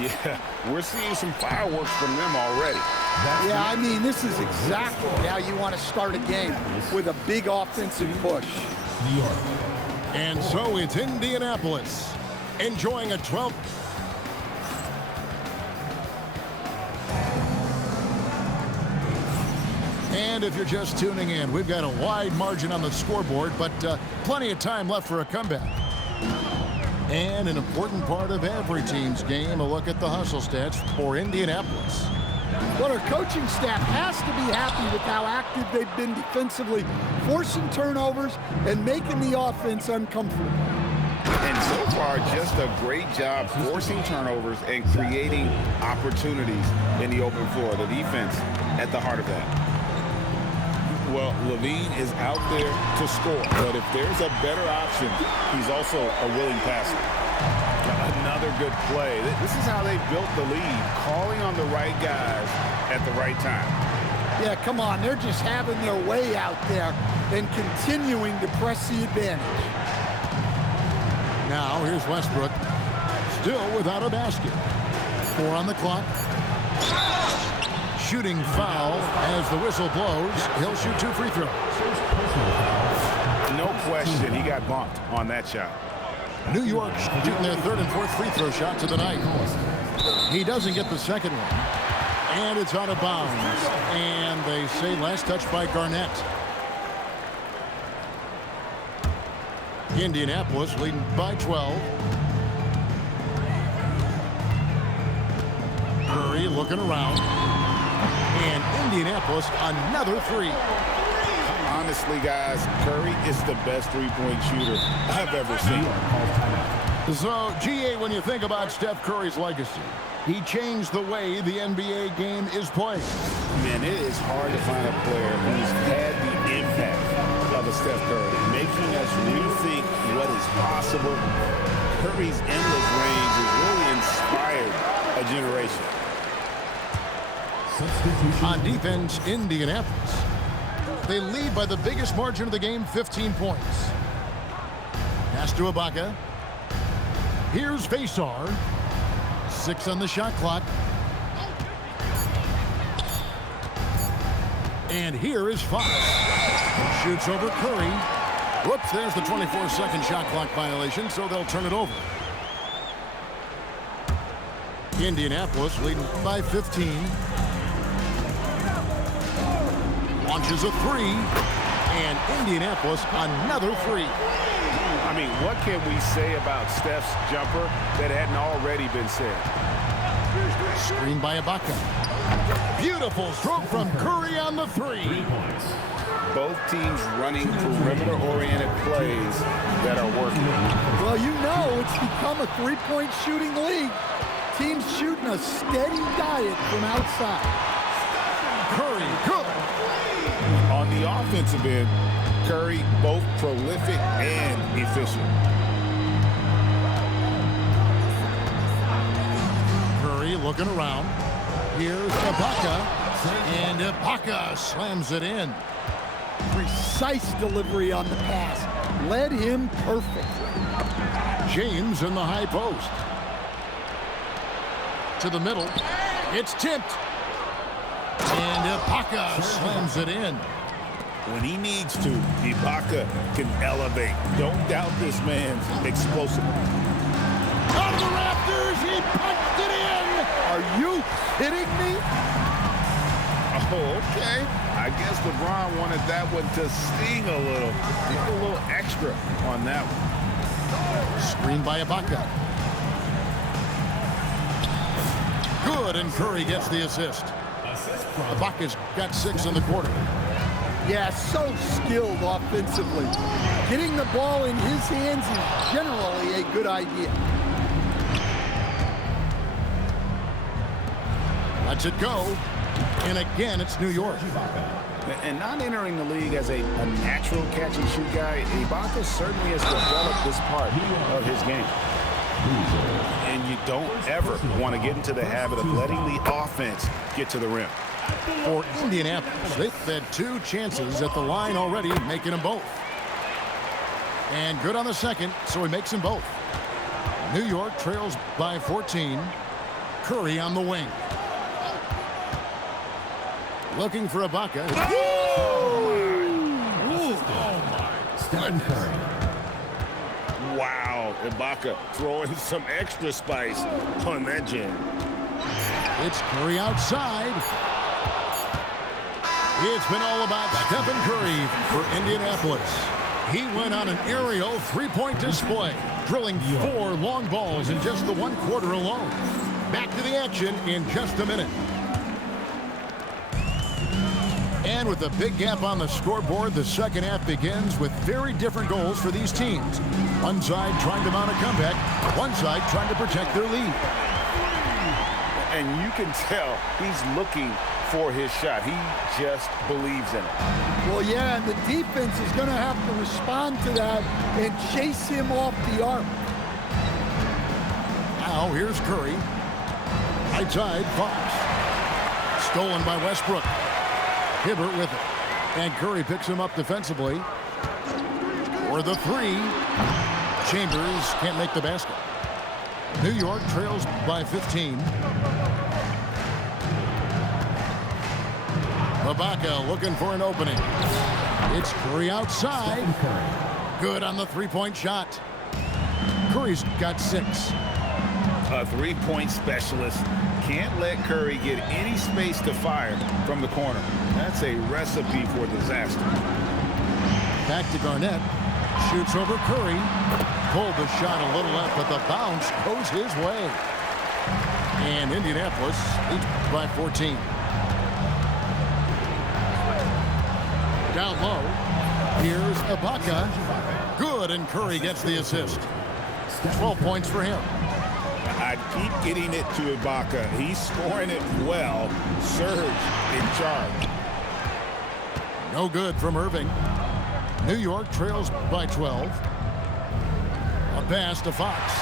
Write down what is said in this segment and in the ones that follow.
Yeah, we're seeing some fireworks from them already. Yeah, I mean, this is exactly how you want to start a game, with a big offensive push. New York. And so it's Indianapolis enjoying a 12. And if you're just tuning in, we've got a wide margin on the scoreboard, but plenty of time left for a comeback. And an important part of every team's game, a look at the hustle stats for Indianapolis. Well, our coaching staff has to be happy with how active they've been defensively, forcing turnovers and making the offense uncomfortable. And so far, just a great job forcing turnovers and creating opportunities in the open floor. The defense at the heart of that. Well, Levine is out there to score, but if there's a better option, he's also a willing passer. Another good play. This is how they built the lead, calling on the right guys at the right time. Yeah, come on. They're just having their way out there and continuing to press the advantage. Now, here's Westbrook, still without a basket. 4 on the clock. Shooting foul as the whistle blows. He'll shoot 2 free throws. No question, he got bumped on that shot. New York shooting their 3rd and 4th free throw shots of the night. He doesn't get the second one. And it's out of bounds. And they say last touch by Garnett. Indianapolis leading by 12. Curry looking around. And Indianapolis another 3. Honestly, guys, Curry is the best three-point shooter I've ever seen. So, GA, when you think about Steph Curry's legacy, he changed the way the NBA game is played. Man, it is hard to find a player who's had the impact of a Steph Curry, making us rethink what is possible. Curry's endless range has really inspired a generation. On defense, Indianapolis. They lead by the biggest margin of the game, 15 points. Pass to Ibaka. Here's Vassar. 6 on the shot clock. And here is Fox. Shoots over Curry. Whoops, there's the 24-second shot clock violation, so they'll turn it over. Indianapolis leading by 15. Launches a 3, and Indianapolis another 3. I mean, what can we say about Steph's jumper that hadn't already been said? Screen by Ibaka. Beautiful stroke from Curry on the 3. Both teams running perimeter-oriented plays that are working. Well, you know it's become a three-point shooting league. Teams shooting a steady diet from outside. Curry, good. On the offensive end, Curry both prolific and efficient. Curry looking around. Here's Ibaka, and Ibaka slams it in. Precise delivery on the pass. Led him perfectly. James in the high post. To the middle. It's tipped. And Ibaka slams it in. When he needs to, Ibaka can elevate. Don't doubt this man's explosiveness. Out of the rafters, he punched it in. Are you kidding me? Oh, okay. I guess LeBron wanted that one to sting a little. Give a little extra on that one. Screen by Ibaka. Good, and Curry gets the assist. Ibaka's got 6 in the quarter. Yeah, so skilled offensively. Getting the ball in his hands is generally a good idea. Lets it go. And again, it's New York. And not entering the league as a natural catch-and-shoot guy, Ibaka certainly has developed this part of his game. And you don't ever want to get into the habit of letting the offense get to the rim. For Indianapolis, they've had 2 chances at the line already, making them both. And good on the second, so he makes them both. New York trails by 14. Curry on the wing. Looking for Ibaka. Stephen Curry. Wow, Ibaka throwing some extra spice on that jam. It's Curry outside. It's been all about Stephen Curry for Indianapolis. He went on an aerial three-point display, drilling 4 long balls in just the 1 quarter alone. Back to the action in just a minute. And with a big gap on the scoreboard, the second half begins with very different goals for these teams. One side trying to mount a comeback, one side trying to protect their lead. And you can tell he's looking for his shot. He just believes in it. Well, yeah, and the defense is going to have to respond to that and chase him off the arc. Now here's Curry. Right side, Fox. Stolen by Westbrook. Hibbert with it. And Curry picks him up defensively. For the 3. Chambers can't make the basket. New York trails by 15. Ibaka looking for an opening. It's Curry outside. Good on the three-point shot. Curry's got 6. A three-point specialist can't let Curry get any space to fire from the corner. That's a recipe for disaster. Back to Garnett. Shoots over Curry. Pulled the shot a little left, but the bounce goes his way. And Indianapolis leads by 14. Down low. Here's Ibaka. Good, and Curry gets the assist. 12 points for him. I keep getting it to Ibaka. He's scoring it well. Serge in charge. No good from Irving. New York trails by 12. A pass to Fox.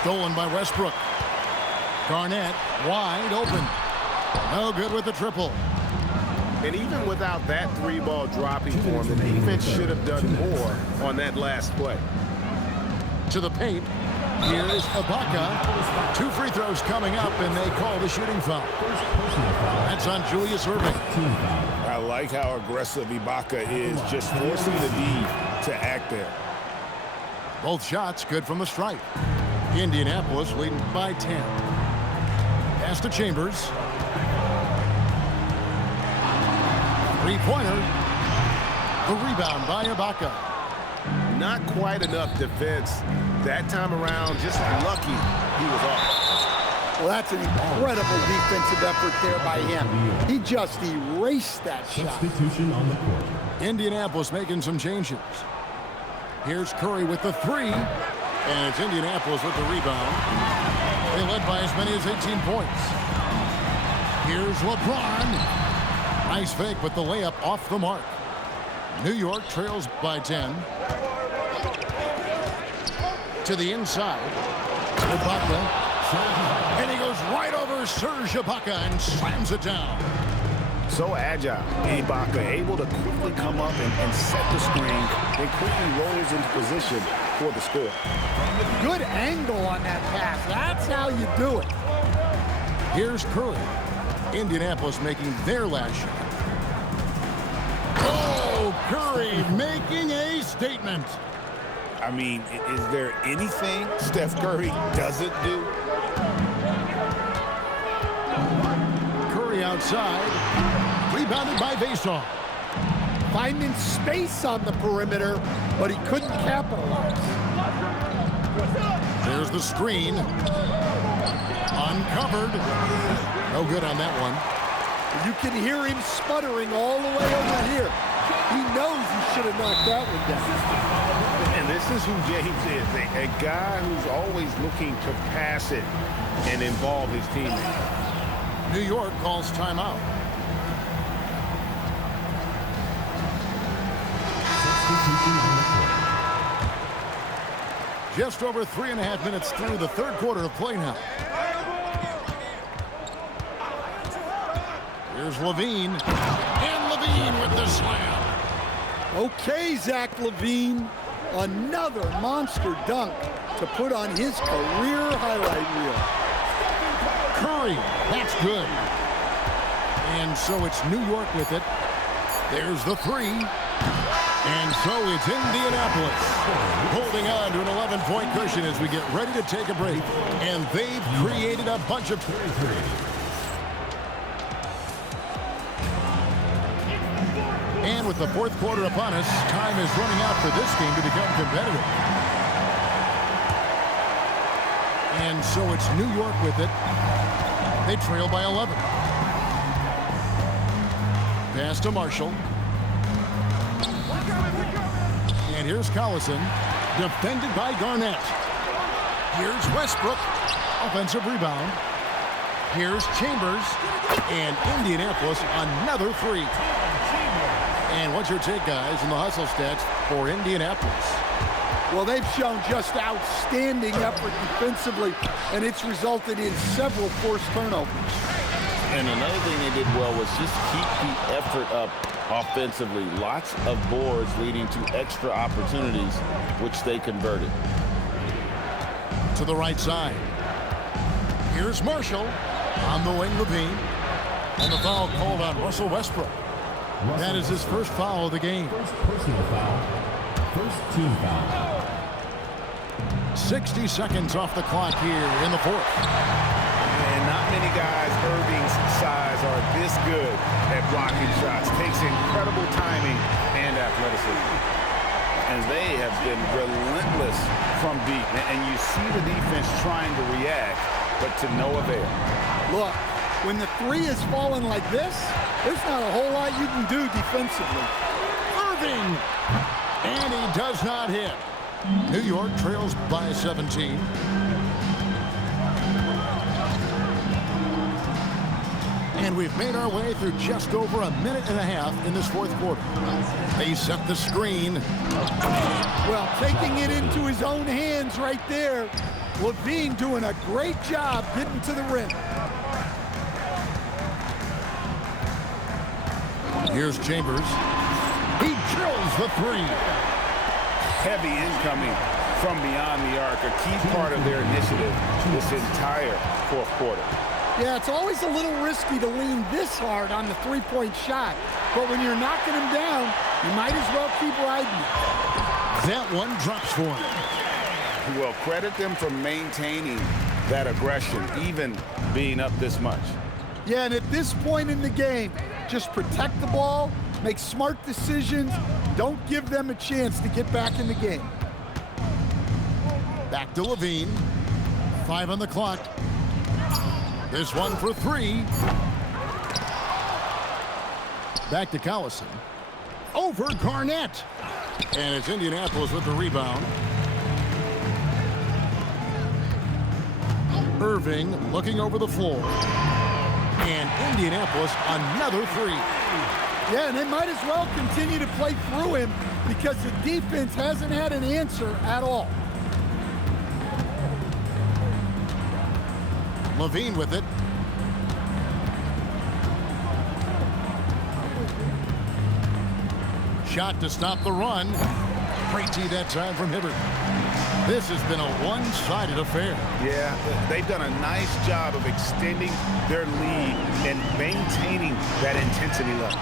Stolen by Westbrook. Garnett wide open. No good with the triple. And even without that 3-ball dropping for him, the defense should have done more on that last play. To the paint. Here's Ibaka. 2 free throws coming up, and they call the shooting foul. That's on Julius Irving. I like how aggressive Ibaka is, just forcing the D to act there. Both shots good from the stripe. Indianapolis leading by 10. Pass to Chambers. Three-pointer. The rebound by Ibaka. Not quite enough defense that time around. Just lucky he was off. Well, that's an incredible defensive effort there by him. He just erased that shot. Substitution on the court. Indianapolis making some changes. Here's Curry with the 3. And it's Indianapolis with the rebound. They led by as many as 18 points. Here's LeBron. Nice fake, but the layup off the mark. New York trails by 10. To the inside. Ibaka. And he goes right over Serge Ibaka and slams it down. So agile. Ibaka able to quickly come up and set the screen, then quickly rolls into position for the score. Good angle on that pass. That's how you do it. Here's Curry. Indianapolis making their last shot. Oh, Curry making a statement. I mean, is there anything Steph Curry doesn't do? Curry outside. Rebounded by Vason. Finding space on the perimeter, but he couldn't capitalize. There's the screen. Uncovered. No good on that one. You can hear him sputtering all the way over here. He knows he should have knocked that one down. And this is who James is, a guy who's always looking to pass it and involve his teammates. New York calls timeout. Substitution on the court. Just over 3.5 minutes through the third quarter of play now. Here's Levine. And Levine with the slam. Okay, Zach LaVine. Another monster dunk to put on his career highlight reel. three. That's good. And so it's New York with it. There's the three. And so it's Indianapolis holding on to an 11-point cushion as we get ready to take a break. And they've created a bunch of 33. And with the fourth quarter upon us, time is running out for this game to become competitive. And so it's New York with it. They trail by 11. Pass to Marshall. And here's Collison, defended by Garnett. Here's Westbrook, offensive rebound. Here's Chambers, and Indianapolis another three. And what's your take, guys, in the hustle stats for Indianapolis? Well, they've shown just outstanding effort defensively, and it's resulted in several forced turnovers. And another thing they did well was just keep the effort up offensively. Lots of boards leading to extra opportunities, which they converted. To the right side. Here's Marshall on the wing, Levine. And the foul called on Russell Westbrook. That is his first foul of the game. First personal foul. First team foul. 60 seconds off the clock here in the fourth. And not many guys Irving's size are this good at blocking shots. Takes incredible timing and athleticism. And they have been relentless from deep. And you see the defense trying to react, but to no avail. Look, when the three is falling like this, there's not a whole lot you can do defensively. Irving! And he does not hit. New York trails by 17. And we've made our way through just over a minute and a half in this fourth quarter. They set the screen. Well, taking it into his own hands right there. Levine doing a great job getting to the rim. Here's Chambers. He drills the three. Heavy incoming from beyond the arc, a key part of their initiative this entire fourth quarter. Yeah, it's always a little risky to lean this hard on the three-point shot. But when you're knocking him down, you might as well keep riding it. That one drops for him. Well, credit them for maintaining that aggression, even being up this much. Yeah, and at this point in the game, just protect the ball, make smart decisions, don't give them a chance to get back in the game. Back to Levine. 5 on the clock. This one for three. Back to Collison. Over Garnett. And it's Indianapolis with the rebound. Irving looking over the floor. And Indianapolis another three. Yeah, and they might as well continue to play through him because the defense hasn't had an answer at all. Levine with it. Shot to stop the run. Great tee that time from Hibbert. This has been a one-sided affair. Yeah, they've done a nice job of extending their lead and maintaining that intensity level.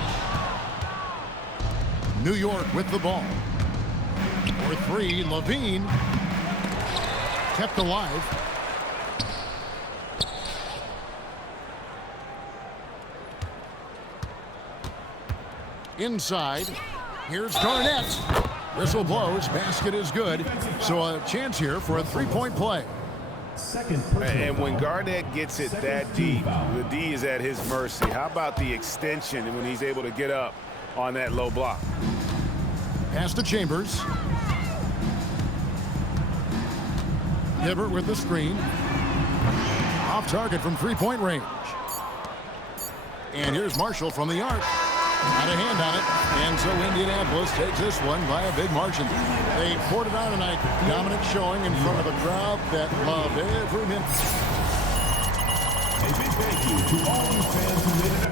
New York with the ball. For three, Levine. Kept alive. Inside. Here's Garnett. Whistle blows. Basket is good. So a chance here for a three-point play. Second And when Garnett gets it that deep, the D is at his mercy. How about the extension when he's able to get up on that low block? Pass to Chambers. Hibbert with the screen. Off target from three-point range. And here's Marshall from the arc. Got a hand on it. And so Indianapolis takes this one by a big margin. They poured it on tonight. Dominant showing in front of a crowd that loved every minute. A big thank you to all you fans who made it